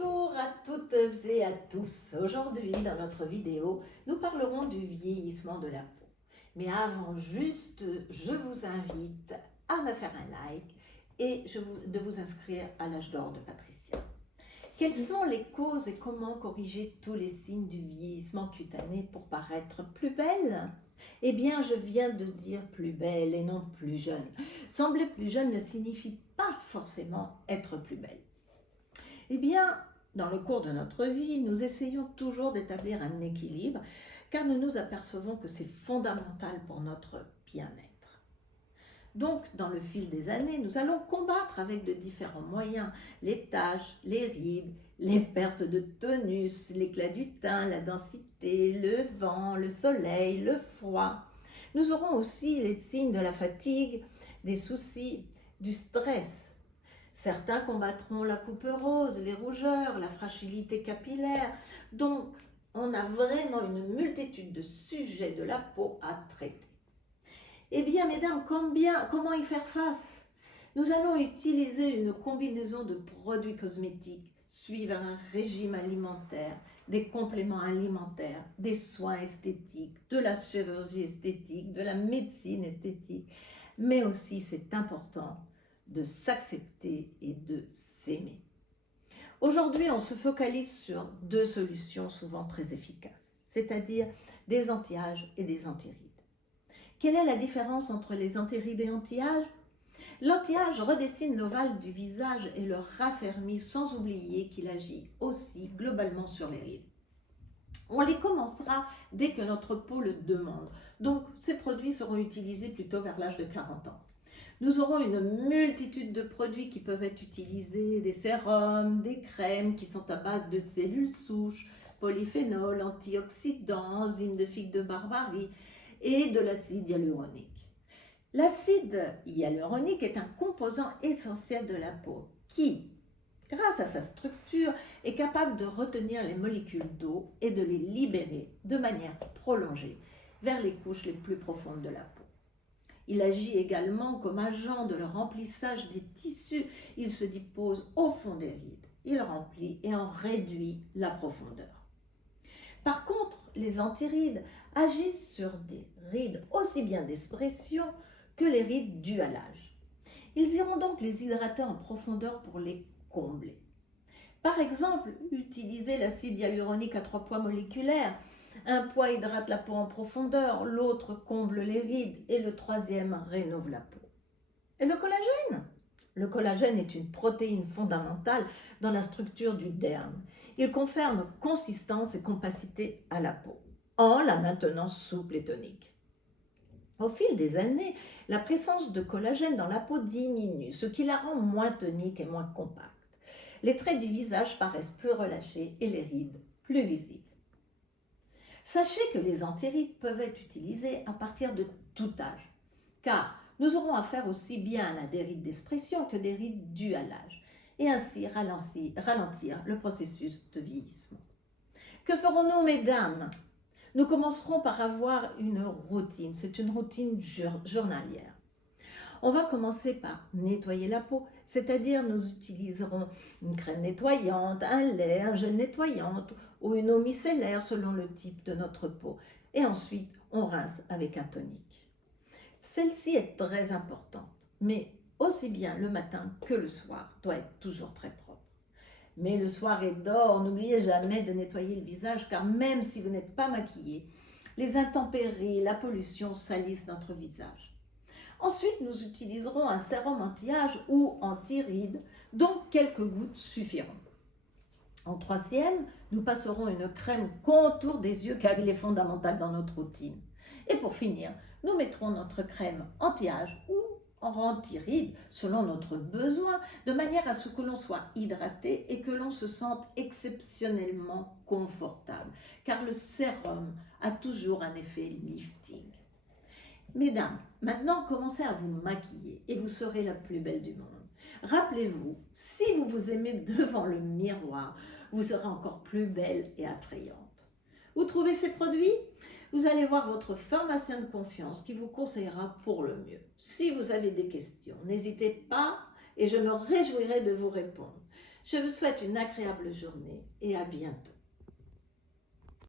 Bonjour à toutes et à tous. Aujourd'hui, dans notre vidéo, nous parlerons du vieillissement de la peau. Mais avant, je vous invite à me faire un like et de vous inscrire à l'âge d'or de Patricia. Quelles sont les causes et comment corriger tous les signes du vieillissement cutané pour paraître plus belle? Eh bien, je viens de dire plus belle et non plus jeune. Sembler plus jeune ne signifie pas forcément être plus belle. Eh bien, dans le cours de notre vie, nous essayons toujours d'établir un équilibre car nous nous apercevons que c'est fondamental pour notre bien-être. Donc, dans le fil des années, nous allons combattre avec de différents moyens les taches, les rides, les pertes de tonus, l'éclat du teint, la densité, le vent, le soleil, le froid. Nous aurons aussi les signes de la fatigue, des soucis, du stress. Certains combattront la coupe rose, les rougeurs, la fragilité capillaire. Donc, on a vraiment une multitude de sujets de la peau à traiter. Eh bien, mesdames, comment y faire face? Nous allons utiliser une combinaison de produits cosmétiques, suivre un régime alimentaire, des compléments alimentaires, des soins esthétiques, de la chirurgie esthétique, de la médecine esthétique. Mais aussi, c'est important, de s'accepter et de s'aimer. Aujourd'hui, on se focalise sur deux solutions souvent très efficaces, c'est-à-dire des anti-âges et des anti-rides. Quelle est la différence entre les anti-rides et anti-âges? L'anti-âge redessine l'ovale du visage et le raffermit sans oublier qu'il agit aussi globalement sur les rides. On les commencera dès que notre peau le demande, donc ces produits seront utilisés plutôt vers l'âge de 40 ans. Nous aurons une multitude de produits qui peuvent être utilisés, des sérums, des crèmes qui sont à base de cellules souches, polyphénols, antioxydants, enzymes de figue de Barbarie et de l'acide hyaluronique. L'acide hyaluronique est un composant essentiel de la peau qui, grâce à sa structure, est capable de retenir les molécules d'eau et de les libérer de manière prolongée vers les couches les plus profondes de la peau. Il agit également comme agent de le remplissage des tissus. Il se dépose au fond des rides. Il remplit et en réduit la profondeur. Par contre, les antirides agissent sur des rides aussi bien d'expression que les rides dues à l'âge. Ils iront donc les hydrater en profondeur pour les combler. Par exemple, utiliser l'acide hyaluronique à 3 poids moléculaires. Un poids hydrate la peau en profondeur, l'autre comble les rides et le troisième rénove la peau. Et le collagène? Le collagène est une protéine fondamentale dans la structure du derme. Il confère consistance et compacité à la peau, en la maintenant souple et tonique. Au fil des années, la présence de collagène dans la peau diminue, ce qui la rend moins tonique et moins compacte. Les traits du visage paraissent plus relâchés et les rides plus visibles. Sachez que les antirides peuvent être utilisés à partir de tout âge, car nous aurons affaire aussi bien à des rides d'expression que des rides dues à l'âge, et ainsi ralentir le processus de vieillissement. Que ferons-nous, mesdames? Nous commencerons par avoir une routine, c'est une routine journalière. On va commencer par nettoyer la peau, c'est-à-dire nous utiliserons une crème nettoyante, un lait, un gel nettoyant ou une eau micellaire selon le type de notre peau. Et ensuite, on rince avec un tonique. Celle-ci est très importante, mais aussi bien le matin que le soir doit être toujours très propre. Mais le soir est d'or, n'oubliez jamais de nettoyer le visage car même si vous n'êtes pas maquillé, les intempéries, la pollution salissent notre visage. Ensuite, nous utiliserons un sérum anti-âge ou anti-rides, dont quelques gouttes suffiront. En troisième, nous passerons une crème contour des yeux car il est fondamental dans notre routine. Et pour finir, nous mettrons notre crème anti-âge ou anti-rides selon notre besoin, de manière à ce que l'on soit hydraté et que l'on se sente exceptionnellement confortable, car le sérum a toujours un effet lifting. Mesdames, maintenant commencez à vous maquiller et vous serez la plus belle du monde. Rappelez-vous, si vous vous aimez devant le miroir, vous serez encore plus belle et attrayante. Où trouver ces produits? Vous allez voir votre pharmacien de confiance qui vous conseillera pour le mieux. Si vous avez des questions, n'hésitez pas et je me réjouirai de vous répondre. Je vous souhaite une agréable journée et à bientôt.